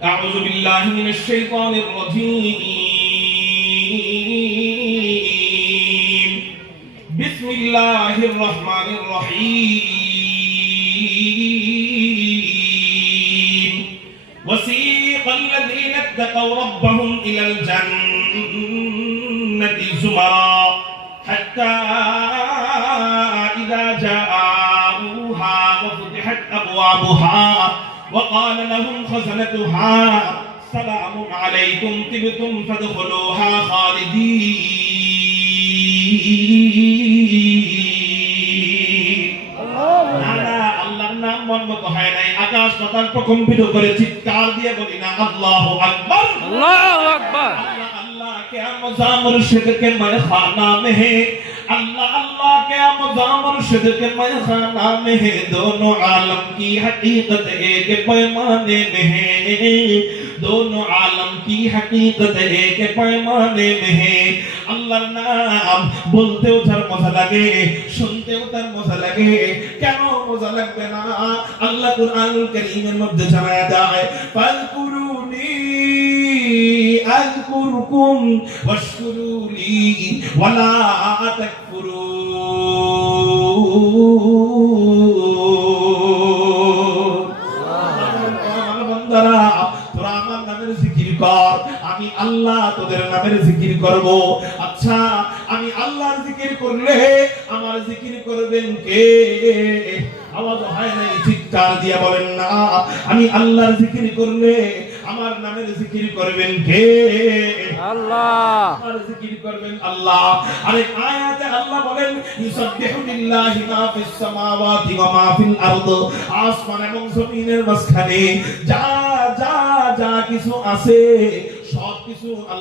أعوذ بالله من الشيطان الرجيم بسم الله الرحمن الرحيم وسيق الذين اتقوا ربهم إلى الجنة زمرا حتى إذا جاءوها وفتحت أبوابها وقال لهم خزنتها سلام عليكم طبتم فادخلوها خالدين আল্লাহর নাম মন মতো হয় নাই আকাশ পাতাল প্রকম্পিত করে চিৎকার দিয়ে বলি না আল্লাহু আকবার আল্লাহু আকবার अल्लाह क्या मज़ा मुर्शिद के मैखाना में है अल्लाह अल्लाह क्या मज़ा मुर्शिद के मैखाना में है दोनों आलम की हकीकत एक पैमाने में है दोनों आलम की हकीकत एक पैमाने में है अल्लाहर नाम बोलतेও তার মজা লাগে শুনতেও তার মজা লাগে কেন মজা লাগবে না আল্লাহ কুরআনুল কারীমের মধ্যে জানায়া দেয় ফালকুরুনি আযকুরকুম ওয়াশকুরুলি ওয়ালা তাকফুরুন বান্দারা তোরা আমার নামের জিকির কর আমি আল্লাহ তোদের নামের জিকির করব আচ্ছা আমি আল্লাহর জিকির করলে আমার জিকির করবেন কে আওয়াজ হয় না চিৎকার দিয়া বলেন না আমি আল্লাহর জিকির করলে আমার নামের জিকির করবেন কে আল্লাহ আমার জিকির করবেন আল্লাহ আরেক আয়াতে আল্লাহ বলেন ইউসাব্বিহু লিল্লাহি মা ফিস সামাওয়াতি ওয়া মা ফিল আরদ আসমান এবং জমিনের মাঝখানে যা যা যা কিছু আছে সব কিছু আল্লাহ